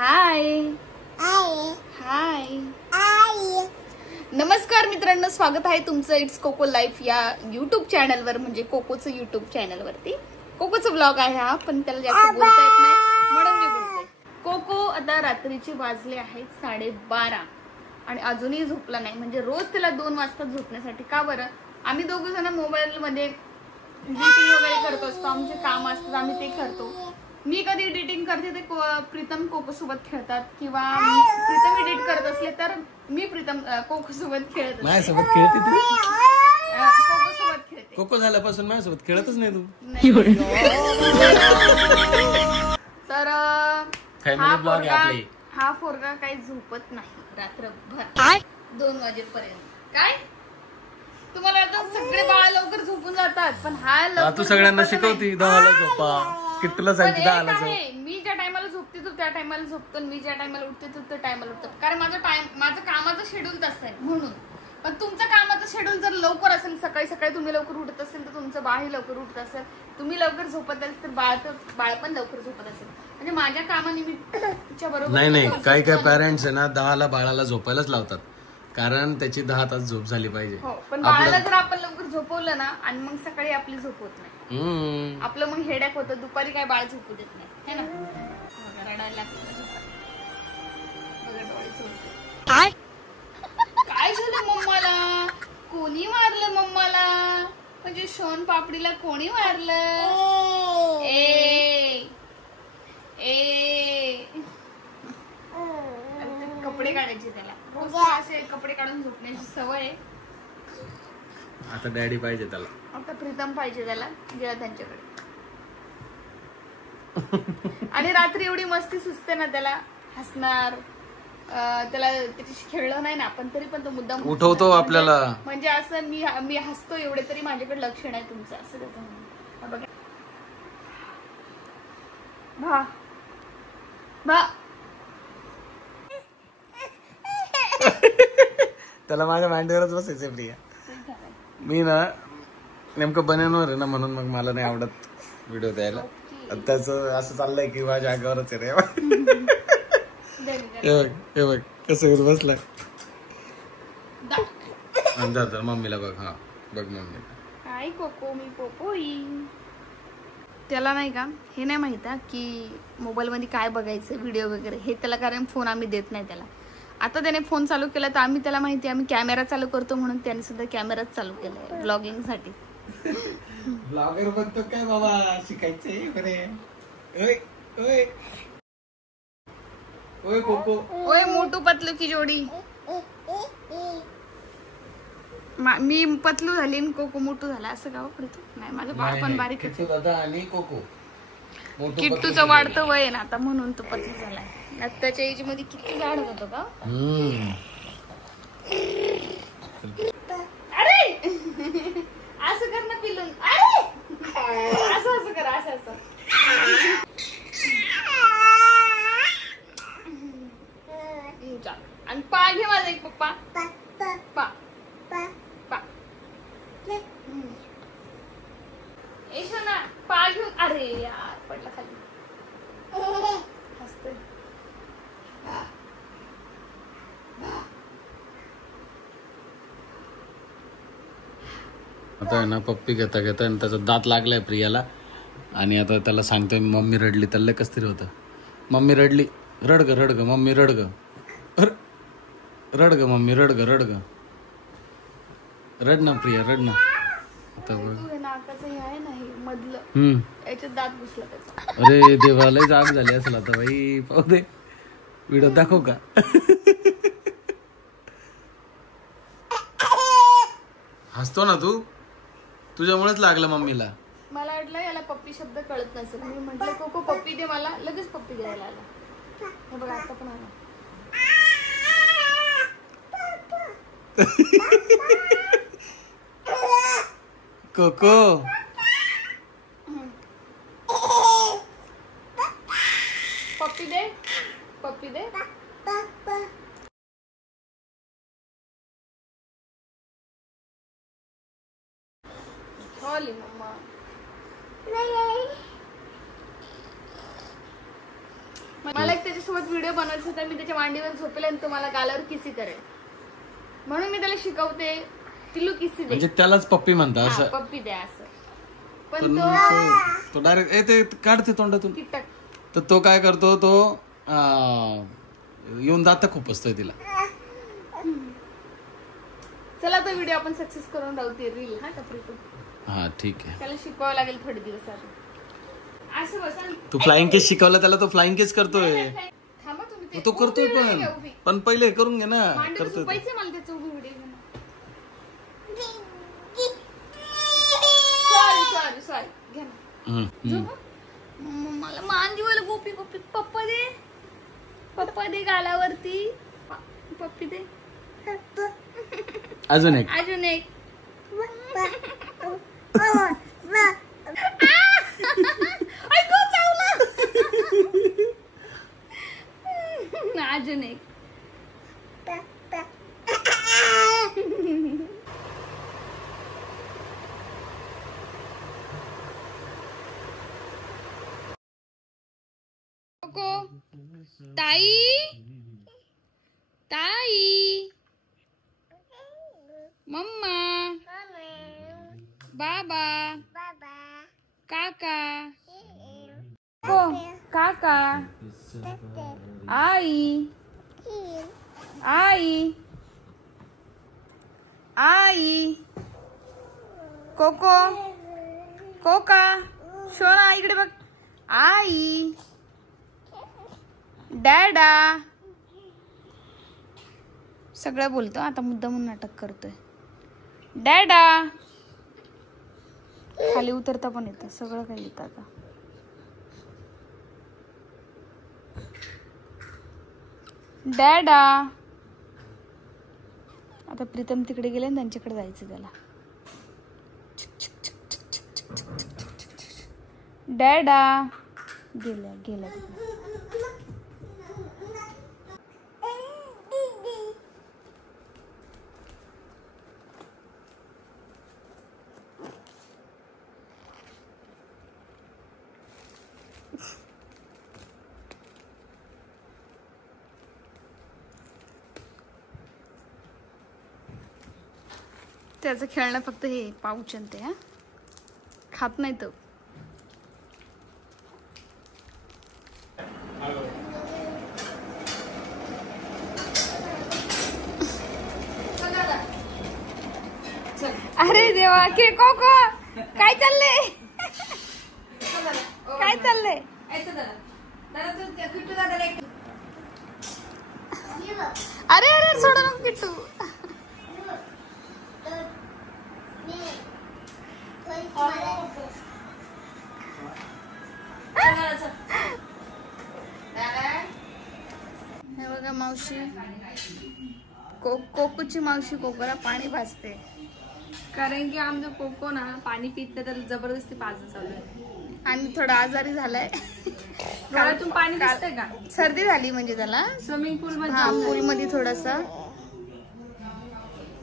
हाय हाय नमस्कार मित्रांनो, स्वागत आहे तुमचं इट्स कोको लाईफ या युट्यूब चॅनलवर, म्हणजे कोकोचं युट्यूब चॅनल वरती. कोकोचं ब्लॉग आहे हा, पण त्याला जास्त बोलता येत नाही म्हणून मी बोलते. कोको आता रात्रीचे वाजले आहेत 12:30 आणि अजूनही झोपला नाही. म्हणजे रोज त्याला 2 वाजता झोपण्यासाठी. का बरं? आम्ही दोघं जण मोबाईल मध्ये एडिटिंग वगैरे करत असतो, आमचे काम असतात, आम्ही ते करतो. मी कधी एडिटिंग करते ते प्रीतम कोको सोबत खेळतात, किंवा प्रीतम एडिट करत असले तर मी प्रीतम कोको सोबत खेळत. माझ्यासोबत खेळते तू? कोको सोबत खेळते. कोको झाल्यापासून माझ्यासोबत खेळतच नाही तू. तर हा पोरगा काही झोपत नाही रात्रभर 2 वाजेपर्यंत. काय तुम्हाला आता सगळे बाळ लवकर झोपून जातात, पण हा तू सगळ्यांना शिकवती 10ला झोपा, कितीला सांगते 10ला झोप. मी ज्या टायमाला झोपते तो त्या टायमाला झोपतो, मी ज्या टायमाला उठते तो त्या टायमाला उठतो. कारण माझं कामाचं शेड्यूल तसं आहे म्हणून. पण तुमचं कामाचं शेड्यूल जर लवकर असेल, सकाळी सकाळी तुम्ही लवकर उठत असेल तर तुमचं बाळही लवकर उठत असेल, तुम्ही लवकर झोपत असेल तर बाळ पण लवकर झोपत असेल. म्हणजे माझ्या कामानिमित्त बरोबर. नाही काही पेरेंट्स आहे ना 10ला बाळाला झोपायलाच लावतात, कारण त्याची 10 तास झोप झाली पाहिजे. हो, पण बाळाला जर आपण लवकर झोपवलं ना आणि मग सकाळी आपली झोप होत नाही, आपलं मग हेडॅक होतं. दुपारी काय बाळ झोपू देत नाही, है ना? रडायला लागतं. काय झालं मम्माला? कोणी मारलं मम्माला? म्हणजे शोन पापडीला कोणी मारलं? कपडे काढायचे त्याला, असे कपडे काढून झोपण्याची सवय आहे. आता डॅडी पाहिजे त्याला, आता प्रीतम पाहिजे त्याला, गेला त्यांच्याकडे. आणि रात्री एवढी मस्ती सुचते ना, त्याला हसणार, त्याला त्याच्याशी खेळलं नाही ना आपण तरी पण तो मुद्दाम उठवतो आपल्याला. म्हणजे असं मी हसतो एवढे तरी माझ्याकडे लक्ष नाही तुमचं, असं त्याचं. बघा भा त्याला माझ्या मांडीवरच बसायचं प्रिया. मी ना नेमकं बनवणार आहे ना, म्हणून मग मला नाही आवडत व्हिडिओ द्यायला. त्याच असं चाललंय की माझ्या अंगावरच आहे रे. हे बघ कसं बसलाय. अंदाज मम्मीला बघ. हा बघ मम्मी काय कोको, मी पोपोई. त्याला नाही का हे नाही माहित की मोबाईल मध्ये काय बघायचं व्हिडिओ वगैरे हे त्याला, कारण फोन आम्ही देत नाही त्याला. आता त्याने फोन चालू केला तर आम्ही त्याला माहिती आम्ही कॅमेरा चालू करतो, म्हणून त्याने सुद्धा कॅमेराच चालू केलाय ब्लॉगिंग साठी. ब्लॉगर बनतो काय बाबा, शिकायचंय बरे. ओय ओय ओय कोको, ओय मोटू पतलू की जोडी. मी पतलू झाली आणि कोको मोटू झाला, असं गाव पडतो. नाही, माझं बाळ पण बारीक आहे. दादा आणि कोको. किट्टूचं वाढतं वय ना आता, म्हणून तो पतलू झालाय. आत्ताच्या एज मध्ये किती जाड होतो का? अरे असं कर ना पिलून. अरे असं कर, असं. आणि पा घे माझा एक पप्पा. पा ना पा घेऊन. अरे यार पडला खाली. हसतोय. आता आहे ना पप्पी घेता घेता आणि त्याचा दात लागलाय प्रियाला, आणि आता त्याला सांगतोय मम्मी रडली. त्याला कस तरी होतं. मम्मी रडली, रड ग मम्मी, रड ग मम्मी, रड ग रड ना प्रिया, रड ना. आता नाकाचं हे आहे ना, हे मधलं, याच्यात दात घुसला त्याचा. अरे देवाला जाग झाली असेल आता. बाई पाहू दे, व्हिडिओ दाखव का? हसतो ना तू, तुझ्यामुळेच लागलं मम्मीला. मला वाटलं याला पप्पी शब्द कळत नसेल, मी म्हंटल कोको पप्पी दे मला, लगेच पप्पी द्यायला आला. हे बघा आता पण आला. कोको पप्पी दे, पप्पी दे. Holy mama. मला एक त्याच्यासोबत व्हिडिओ बनवायचा होता. मी त्याच्या मांडीवर झोपेल आणि तो मला गालावर किसी करेल म्हणून मी त्याला शिकवते टिलू किसी दे. म्हणजे त्यालाच पप्पी म्हणता असं? पप्पी द्या असं. पण तो डायरेक्ट ते काढते तोंडातून. कीटक. तर तो काय करतो, तो येऊन दात खूप असतोय तिला. चला तो व्हिडिओ आपण सक्सेस करून राहू ते रील. हा का प्रीतू? हा ठीक आहे. त्याला शिकवावं लागेल थोडे दिवस अजून. असं बसा. तू फ्लाइंग केस शिकवला त्याला, तो फ्लाइंग केस करतोय. थांबा तुम्ही. तो करतोय पण पहिले करून घे ना. करतोय पैसे मला त्याचं उभी व्हिडिओ घेऊन. सॉरी घ्या ना. मला मान दिवायला गोपी गोपी. पप्पा दे गालावरती. पप्पी दे. अजून एक. अजून एक. ताई मम्मा बाबा काका काका आई कोका शोना इकडे बघ. आई डॅडा सगळं बोलतो. आता मुद्दामून नाटक करतोय. डॅडा खाली उतरता पण येतं, सगळं काही येतं आता. डॅडा. आता प्रीतम तिकडे गेले आणि त्यांच्याकडे जायचं त्याला. डॅडा गेला. त्याचं खेळणं फक्त हे पाऊच ते. हा खात नाही तो. अरे देवा के कोको काय चाललंय? काय चाललंय? अरे सोडू नको किट्टू. हे बघा मावशी कोकोची मावशी कोकोला पाणी भाजते. कारण की आमचं कोको ना पाणी पित नाही तर जबरदस्ती पाजणं चालू आहे. आणि थोडा आजारी झालाय. डोळ्यातून पाणी दिसतंय का? सर्दी झाली म्हणजे त्याला स्विमिंग पूल पूल मध्ये थोडसा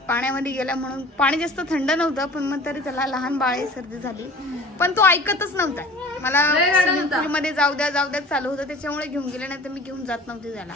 पाण्यामध्ये गेला म्हणून. पाणी जास्त थंड नव्हतं पण मग तरी त्याला लहान बाळे सर्दी झाली. पण तो ऐकतच नव्हता. मला स्विमिंग पूल मध्ये जाऊ द्या चालू होतं त्याच्यामुळे घेऊन गेले, नाही तर मी घेऊन जात नव्हते त्याला.